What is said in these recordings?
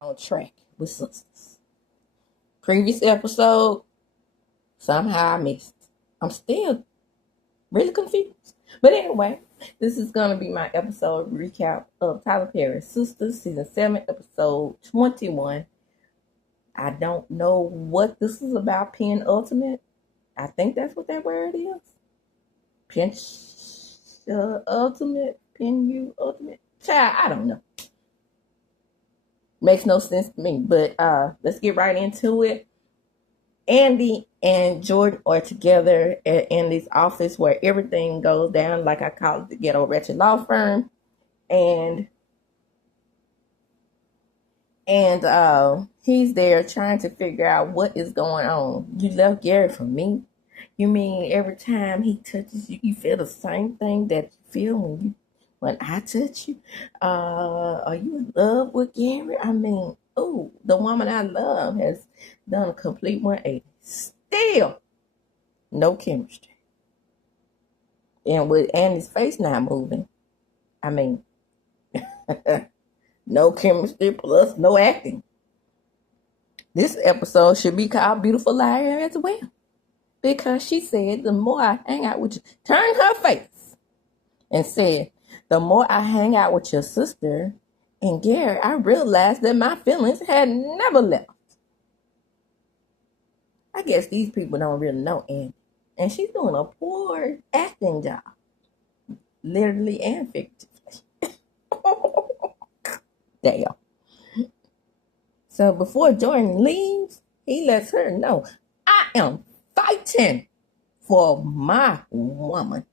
on track with Sistas. Previous episode, somehow I missed. I'm still really confused. But anyway, this is going to be my episode recap of Tyler Perry's Sistas, Season 7, Episode 21. I don't know what this is about, Penultimate. I think that's what that word is. Ultimate, Ultimate. Child, I don't know. Makes no sense to me. But let's get right into it. Andy and Jordan are together at Andy's office where everything goes down, like I call it, the ghetto wretched law firm. And he's there trying to figure out what is going on. You left Gary for me? You mean every time he touches you, you feel the same thing that you feel when I touch you? Are you in love with Gary? I mean, oh, the woman I love has done a complete 180. Still, no chemistry. And with Andy's face not moving, I mean, no chemistry plus no acting. This episode should be called Beautiful Liar as well. Because she said, the more I hang out with you, turned her face and said, the more I hang out with your sister and Gary, I realized that my feelings had never left. I guess these people don't really know Andy. And she's doing a poor acting job. Literally and figuratively. Damn. So before Jordan leaves, he lets her know, I am fighting for my woman.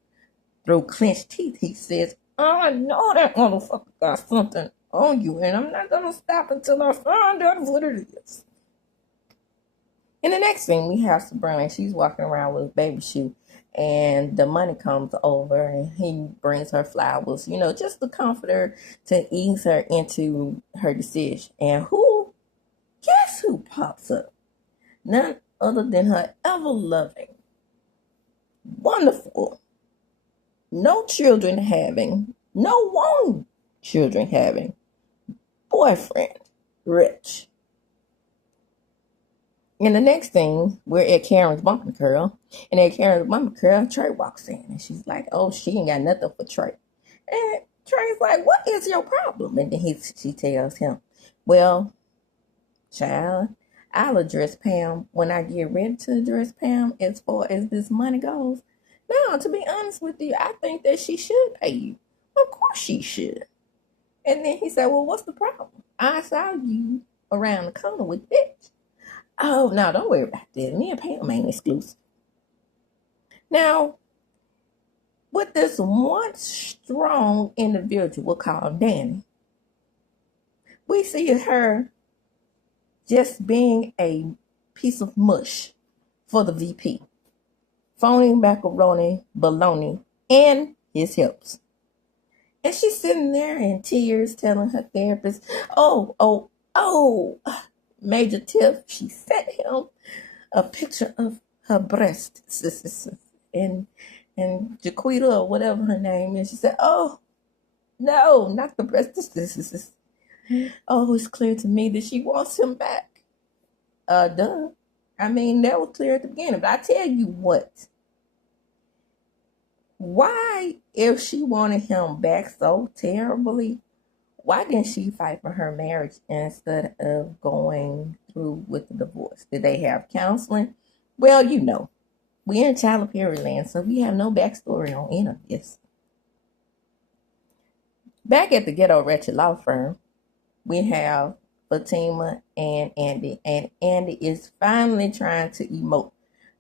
Through clenched teeth, he says, I know that motherfucker got something on you, and I'm not going to stop until I find out what it is. In the next scene, we have Sabrina. She's walking around with a baby shoe, and the money comes over, and he brings her flowers, just to comfort her, to ease her into her decision. And guess who pops up? None other than her ever-loving, wonderful, no children having, boyfriend, Rich. And the next thing, we're at Karen's bumping curl. And at Karen's bumping curl, Trey walks in. And she's like, oh, she ain't got nothing for Trey. And Trey's like, what is your problem? And then she tells him, well, child, I'll address Pam when I get ready to address Pam as far as this money goes. Now, to be honest with you, I think that she should pay you. Of course she should. And then he said, well, what's the problem? I saw you around the corner with bitch. Oh, no, don't worry about that. Me and Pam ain't exclusive. Now, with this one strong individual called Danny, we see her just being a piece of mush for the VP. Phony macaroni, baloney, and his hips. And she's sitting there in tears telling her therapist, oh, Major Tiff, she sent him a picture of her breast, and Jaquita or whatever her name is. She said, oh, no, not the breast. Oh, it's clear to me that she wants him back. Duh. I mean, that was clear at the beginning. But I tell you what. Why, if she wanted him back so terribly, why didn't she fight for her marriage instead of going through with the divorce? Did they have counseling? Well, we're in Tyler Perry land, so we have no backstory on any of this. Back at the ghetto wretched law firm, we have FATIMA and Andy. And Andy is finally trying to emote.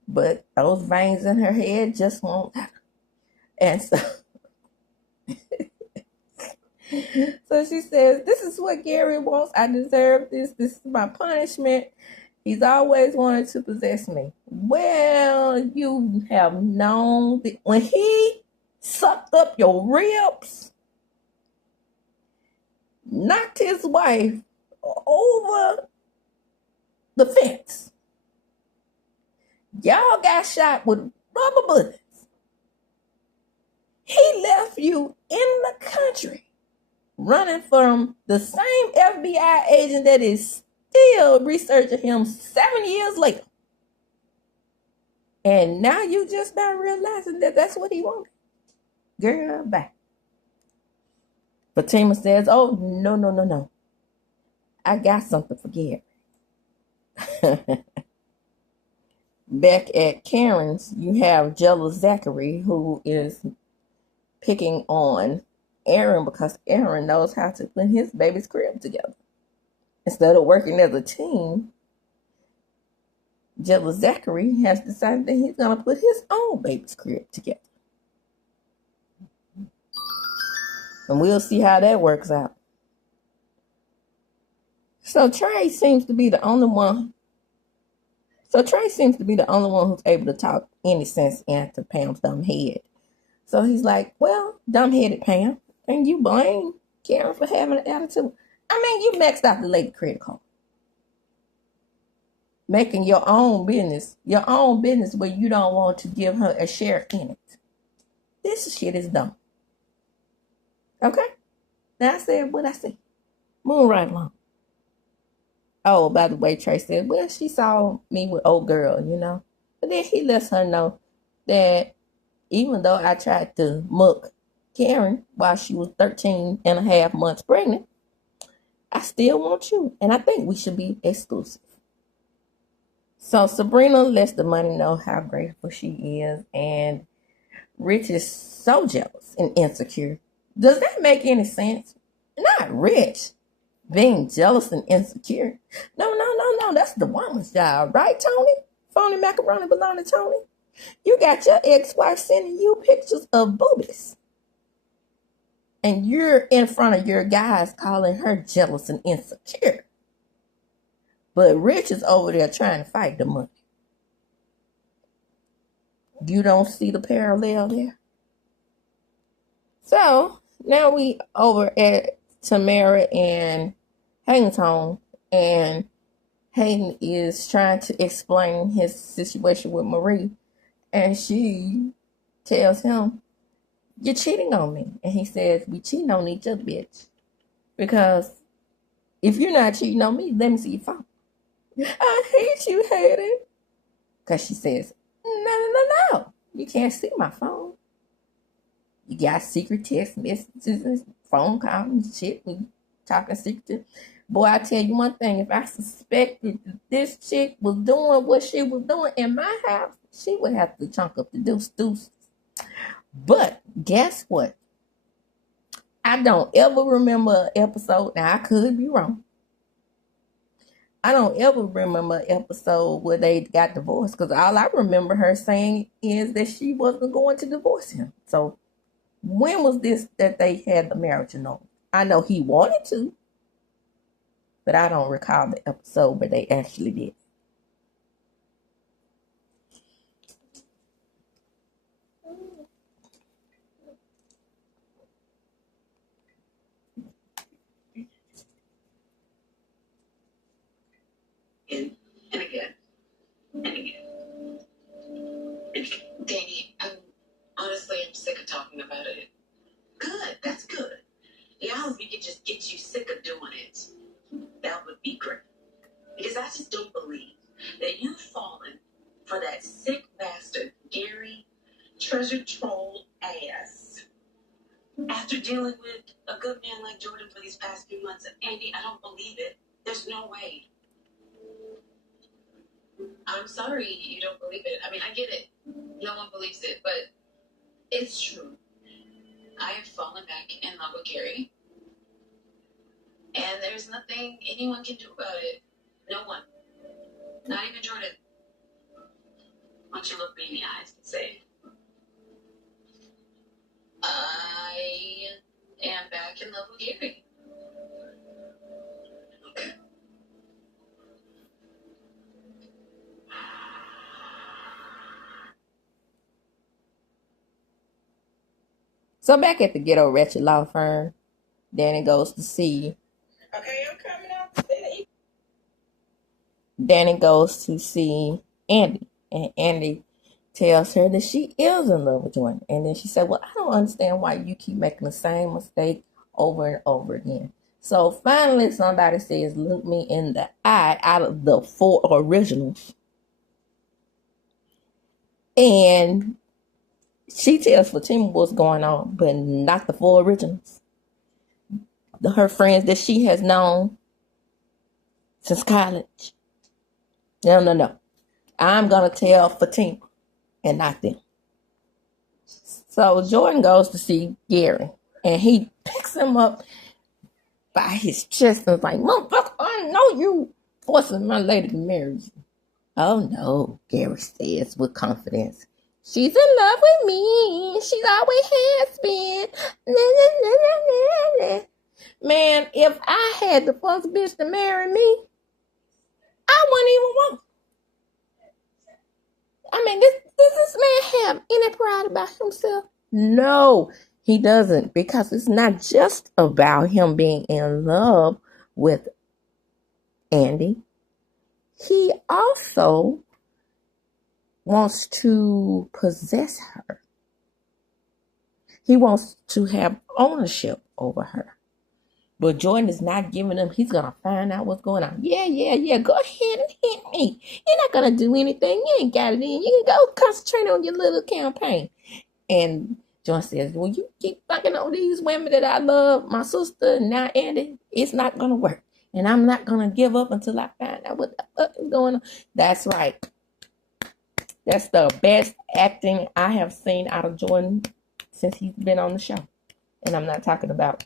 But those veins in her head just won't happen. And so she says, this is what Gary wants. I deserve this. This is my punishment. He's always wanted to possess me. Well, you have known that when he sucked up your ribs, knocked his wife over the fence. Y'all got shot with rubber bullets. He left you in the country running from the same FBI agent that is still researching him 7 years later. And now you just not realizing that that's what he wanted. Girl, bye. FATIMA says, oh, no. I got something for Gary. Back at Karen's, you have jealous Zachary, who is picking on Aaron because Aaron knows how to put his baby's crib together. Instead of working as a team, jealous Zachary has decided that he's going to put his own baby's crib together. And we'll see how that works out. So Trey seems to be the only one who's able to talk any sense into Pam's dumb head. So he's like, well, dumb-headed Pam, and you blame Karen for having an attitude. I mean, you maxed out the lady credit card. Making your own business where you don't want to give her a share in it. This shit is dumb. Okay? Now I said what I said. Moving right along. Oh, by the way, Trey said, well, she saw me with old girl, But then he lets her know that even though I tried to muck Karen while she was 13 and a half months pregnant, I still want you. And I think we should be exclusive. So Sabrina lets the money know how grateful she is. And Rich is so jealous and insecure. Does that make any sense? Not Rich being jealous and insecure. No. That's the woman's job, right, Tony? Phony macaroni baloney, Tony. You got your ex-wife sending you pictures of boobies. And you're in front of your guys calling her jealous and insecure. But Rich is over there trying to fight the money. You don't see the parallel there? So, now we over at Tamara and Hayden's home, and Hayden is trying to explain his situation with Marie, and she tells him, you're cheating on me. And he says, we cheating on each other, bitch. Because if you're not cheating on me, let me see your phone. I hate you, Hayden. Because she says, no. You can't see my phone. You got secret text messages and phone calls and shit. We talking secret. Boy, I tell you one thing. If I suspected that this chick was doing what she was doing in my house, she would have to chunk up the deuces. But guess what? I don't ever remember an episode. Now, I could be wrong. I don't ever remember an episode where they got divorced, because all I remember her saying is that she wasn't going to divorce him. So when was this that they had the marriage annulment? I know he wanted to, but I don't recall the episode where they actually did. And again. Danny, honestly, I'm sick of talking about it. Good, that's good. Yeah, if we could just get you sick of doing it, that would be great. Because I just don't believe that you've fallen for that sick bastard, Gary, treasure troll ass. After dealing with a good man like Jordan for these past few months, Andy, I don't believe it. There's no way. I'm sorry you don't believe it. I mean, I get it. No one believes it, but it's true. I have fallen back in love with Gary. And there's nothing anyone can do about it. No one. Not even Jordan. Why don't you look me in the eyes and say, I am back in love with Gary. Okay. So back at the Ghetto Wretched law firm, Danny goes to see. Okay, I'm coming out today. Danny goes to see Andy, and Andy tells her that she is in love with Jordan. And then she said, well, I don't understand why you keep making the same mistake over and over again. So finally somebody says, look me in the eye out of the 4 originals. And she tells Fatima what's going on, but not the 4 originals. Her friends that she has known since college. No. I'm going to tell Fatima and not them. So Jordan goes to see Gary, and he picks him up by his chest and is like, motherfucker, I know you forcing my lady to marry you. Oh no, Gary says with confidence. She's in love with me. She always has been. Man, if I had the first bitch to marry me, I wouldn't even want. I mean, does this man have any pride about himself? No, he doesn't, because it's not just about him being in love with Andy. He also wants to possess her. He wants to have ownership over her. But Jordan is not giving him. He's going to find out what's going on. Yeah. Go ahead and hit me. You're not going to do anything. You ain't got it in. You can go concentrate on your little campaign. And Jordan says, well, you keep fucking on these women that I love, my sister, and now Andy, it's not going to work. And I'm not going to give up until I find out what the fuck is going on. That's right. That's the best acting I have seen out of Jordan since he's been on the show. And I'm not talking about,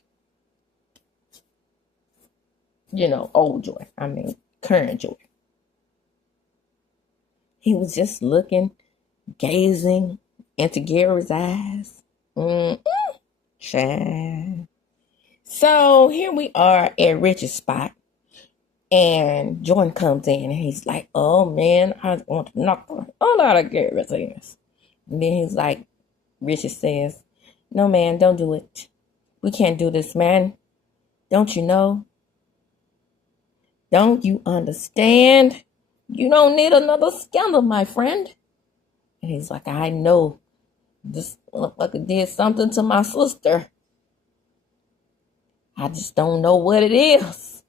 old Jordan. I mean, current Jordan. He was just looking, gazing into Gary's eyes. Child. So here we are at Rich's spot. And Jordan comes in and he's like, oh man, I want to knock the all out of Gary's ass. And then he's like, Richard says, no man, don't do it. We can't do this, man. Don't you know? Don't you understand? You don't need another scandal, my friend. And he's like, I know. This motherfucker did something to my sister. I just don't know what it is.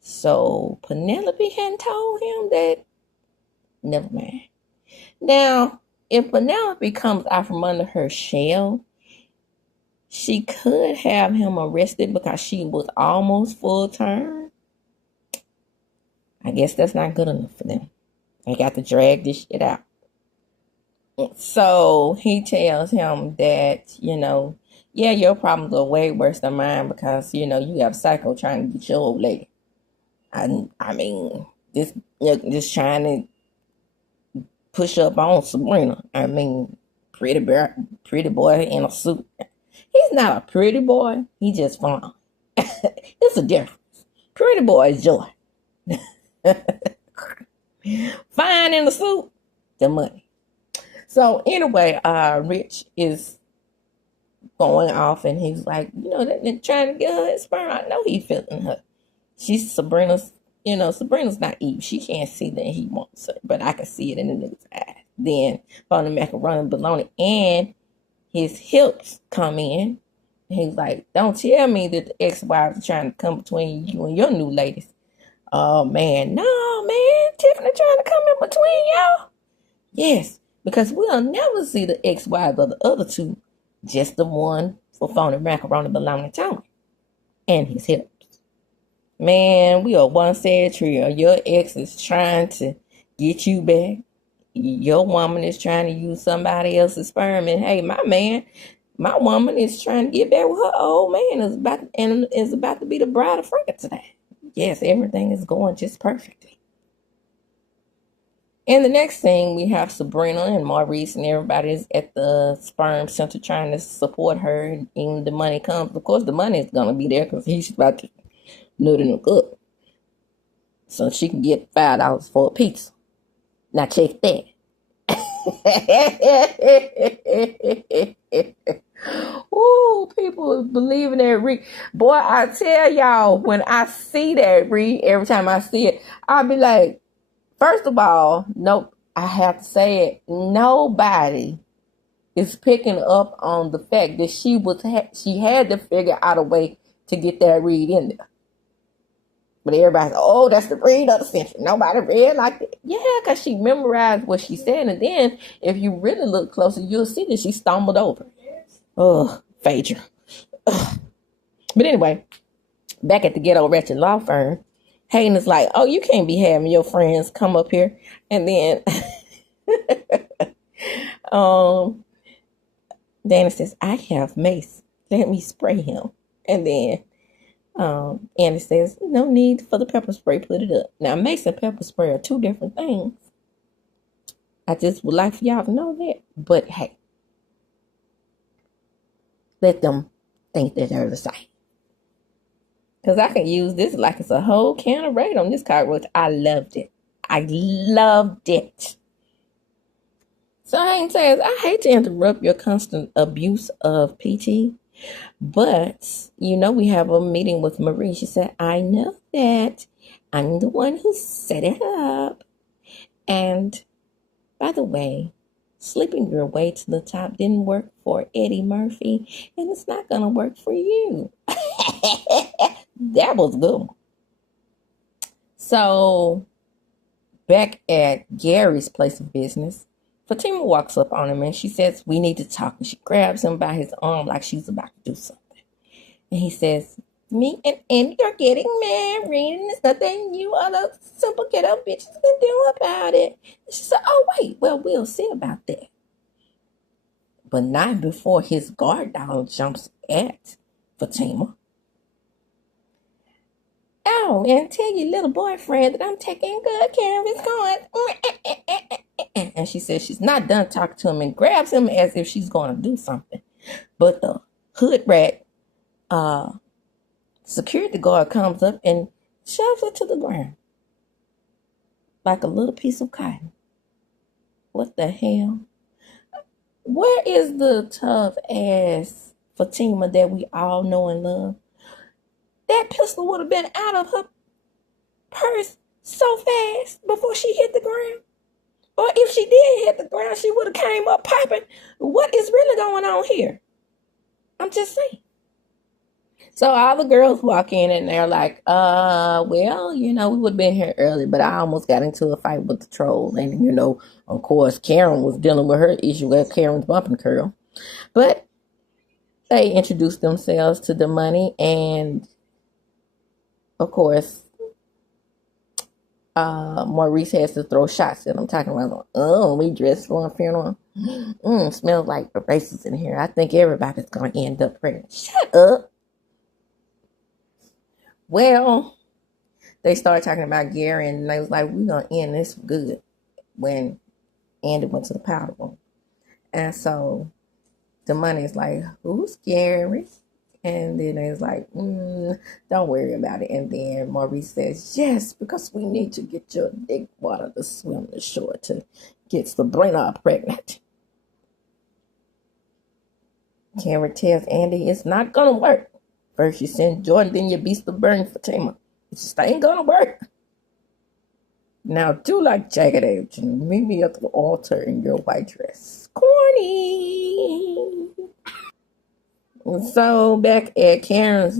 So Penelope hadn't told him that. Never mind. Now, if Penelope comes out from under her shell, she could have him arrested because she was almost full term. I guess that's not good enough for them. They got to drag this shit out. So he tells him that, yeah, your problems are way worse than mine because, you have a psycho trying to get your old lady. I mean, this trying to push up on Sabrina. I mean, pretty boy in a suit. He's not a pretty boy. He just fine. It's a difference. Pretty boy is joy. Fine in the suit, the money. So anyway, Rich is going off and he's like, they're trying to get her sperm. I know he's feeling her. She's Sabrina's, Sabrina's not Eve. She can't see that he wants her, but I can see it in the nigga's eyes. Then on the macaroni and bologna and his hips come in. And he's like, don't tell me that the ex-wives are trying to come between you and your new ladies. Oh, man. No, man. Tiffany trying to come in between y'all? Yes, because we'll never see the ex-wives of the other two. Just the one for phony macaroni, bologna, Tony. And his hips. Man, we are one sad trio. Your ex is trying to get you back. Your woman is trying to use somebody else's sperm. And hey, my woman is trying to get back with her old man is about to be the bride of Frank today. Yes, everything is going just perfectly. And the next thing, we have Sabrina and Maurice and everybody is at the sperm center trying to support her. And the money comes. Of course, the money is going to be there because he's about to nut in a cup. So she can get $5 for a pizza. Now check that. Ooh, people believing that Reed. Boy, I tell y'all, when I see that Reed, every time I see it, I'll be like, first of all, nope, I have to say it. Nobody is picking up on the fact that she had to figure out a way to get that read in there. But everybody's, oh, that's the read of the century. Nobody read like that. Yeah, because she memorized what she said. And then if you really look closer, you'll see that she stumbled over. Oh, Phaedra. Ugh. But anyway, back at the Ghetto Wretched Law Firm, Hayden is like, oh, you can't be having your friends come up here. And then Dana says, I have mace. Let me spray him. And then Andy says, no need for the pepper spray, put it up. Now, mace and pepper spray are two different things. I just would like for y'all to know that. But hey, let them think that they're the same. Because I can use this like it's a whole can of Raid on this cockroach. I loved it. I loved it. So Hayden says, I hate to interrupt your constant abuse of PT, but, we have a meeting with Marie. She said, I know that. I'm the one who set it up. And, by the way, sleeping your way to the top didn't work for Eddie Murphy, and it's not going to work for you. That was good. So, back at Gary's place of business, Fatima walks up on him and she says, we need to talk. And she grabs him by his arm like she's about to do something. And he says, me and Andy are getting married and there's nothing you other simple ghetto bitches can do about it. And she said, oh, wait, well, we'll see about that. But not before his guard dog jumps at Fatima. Oh, and tell your little boyfriend that I'm taking good care of his cards. And she says she's not done talking to him and grabs him as if she's going to do something. But the hood rat security guard comes up and shoves her to the ground like a little piece of cotton. What the hell? Where is the tough ass Fatima that we all know and love? That pistol would have been out of her purse so fast before she hit the ground. Or if she did hit the ground, she would have came up popping. What is really going on here? I'm just saying. So all the girls walk in and they're like, well, we would have been here early, but I almost got into a fight with the troll. And, of course, Karen was dealing with her issue with Karen's bumping curl. But they introduced themselves to the money and, of course, Maurice has to throw shots at him, talking about, we dressed for a funeral. Smells like erasers in here. I think everybody's going to end up pregnant. Shut up. Well, they started talking about Gary, and they was like, we're going to end this good when Andy went to the powder room. And so the money is like, who's Gary? And then they was like, don't worry about it. And then Maurice says, yes, because we need to get your big water to swim the shore to get Sabrina pregnant. Karen tells Andy it's not going to work. First you send Jordan, then you beast the burn Fatima. It just ain't going to work. Now do like Jagged Edge and meet me at the altar in your white dress. Corny. So back at Karen's,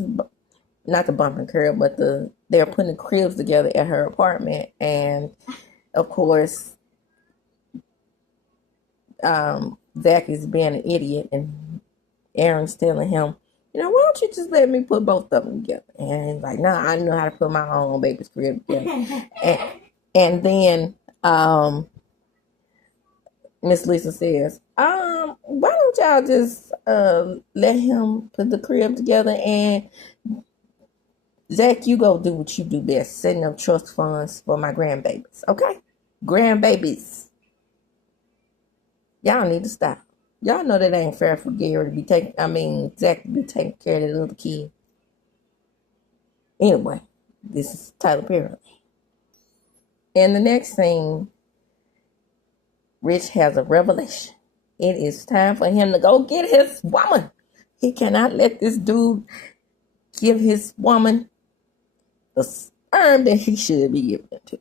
not the bump and curl, but they're putting the cribs together at her apartment, and of course, Zach is being an idiot, and Aaron's telling him, why don't you just let me put both of them together? And he's like, nah, I know how to put my own baby's crib together. and then Miss Lisa says, why don't y'all just let him put the crib together, and Zach, you go do what you do best, setting up trust funds for my grandbabies, okay? Grandbabies. Y'all need to stop. Y'all know that ain't fair for Gary to be Zach to be taking care of that little kid. Anyway, this is Tyler Perry. And the next thing, Rich has a revelation. It is time for him to go get his woman. He cannot let this dude give his woman the sperm that he should be giving it to.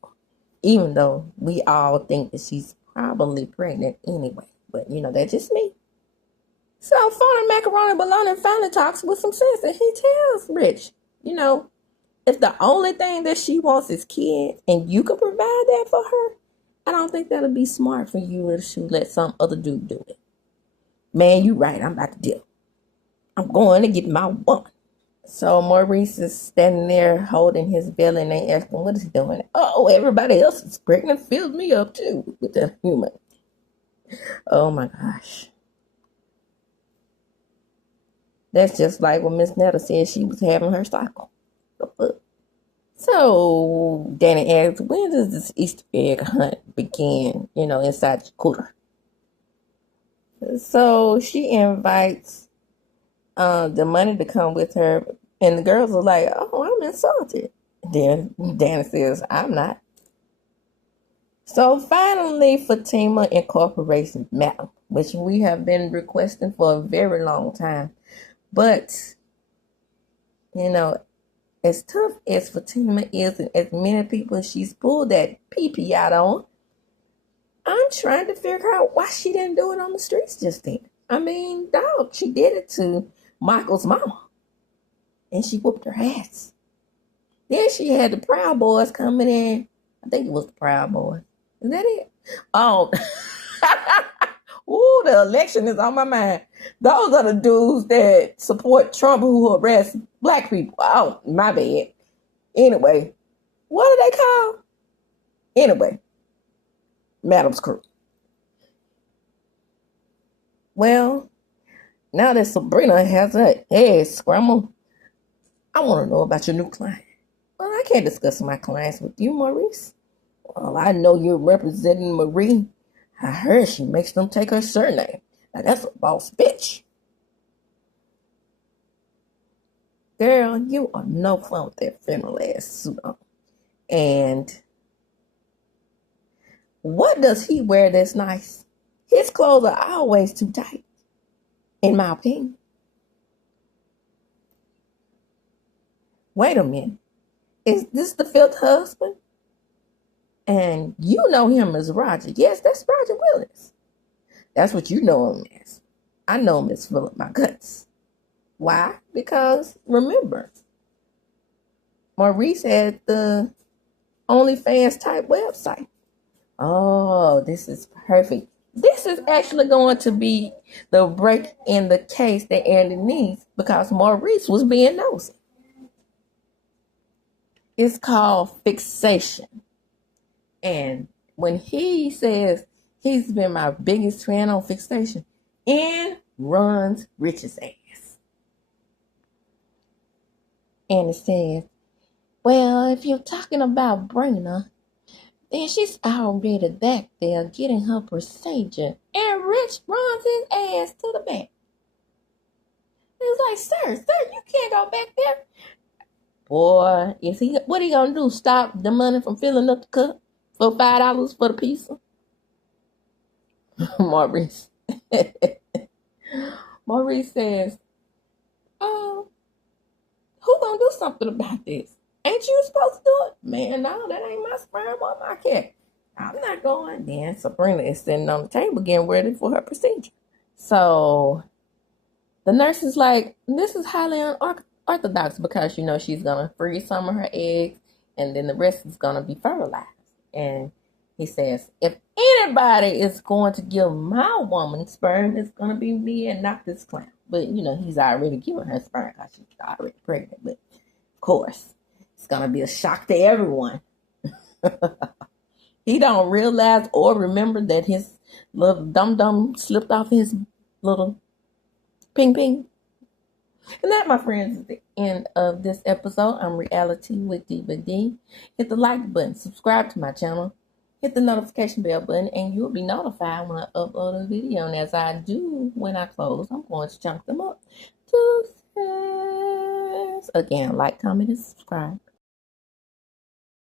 Even though we all think that she's probably pregnant anyway. But, that's just me. So Farmer Macaroni Baloney finally talks with some sense, and he tells Rich, if the only thing that she wants is kids, and you can provide that for her, I don't think that'll be smart for you to let some other dude do it. Man, you right. I'm about to deal. I'm going to get my woman. So Maurice is standing there holding his belly, and they ask him, what is he doing? Oh, everybody else is pregnant. Fills me up too with the human. Oh my gosh. That's just like when Miss Netta said she was having her cycle. So Danny asks, when does this Easter egg hunt begin, inside the cooler? So she invites the money to come with her, and the girls are like, oh, I'm insulted. Then Danny says, I'm not. So finally, FATIMA incorporates Madam, which we have been requesting for a very long time. But, as tough as FATIMA is, and as many people she's pulled that pee-pee out on, I'm trying to figure out why she didn't do it on the streets just then. I mean, dog, she did it to Michael's mama, and she whooped her ass. Then she had the Proud Boys coming in. I think it was the Proud Boys. Is that it? Oh, ooh, the election is on my mind. Those are the dudes that support Trump who arrest black people. Oh, my bad. Anyway, what do they call? Anyway, Madam's crew. Well, now that Sabrina has her head scrambled, I want to know about your new client. Well, I can't discuss my clients with you, Maurice. Well, I know you're representing Marie. I heard she makes them take her surname. Now, that's a boss bitch. Girl, you are no fun with that federal ass suit on. And what does he wear that's nice? His clothes are always too tight, in my opinion. Wait a minute. Is this the fifth husband? And you know him as Roger. Yes, that's Roger Willis. That's what you know him as. I know him as Philip My Guts. Why? Because, remember, Maurice had the OnlyFans type website. Oh, this is perfect. This is actually going to be the break in the case that Andy needs because Maurice was being nosy. It's called fixation. And when he says he's been my biggest fan on fixation, in runs Rich's ass. And it says, well, if you're talking about Brina, then she's already back there getting her procedure. And Rich runs his ass to the back. He's like, sir, you can't go back there. Boy, what he gonna do? Stop the money from filling up the cup for $5 for the pizza? Maurice. Maurice says, who gonna do something about this? Ain't you supposed to do it? Man, no, that ain't my sperm or my cat. I'm not going. Then Sabrina is sitting on the table getting ready for her procedure. So the nurse is like, this is highly unorthodox because, she's going to freeze some of her eggs and then the rest is going to be fertilized. And he says, if anybody is going to give my woman sperm, it's going to be me and not this clown. But, he's already given her sperm because she's already pregnant. But, of course, it's going to be a shock to everyone. He don't realize or remember that his little dum-dum slipped off his little ping-ping. And that, my friends, is the end of this episode. I'm Reality with Diva D. Hit the like button, subscribe to my channel, hit the notification bell button, and you'll be notified when I upload a video. And as I do when I close, I'm going to chunk them up. Deuces. Again, like, comment, and subscribe.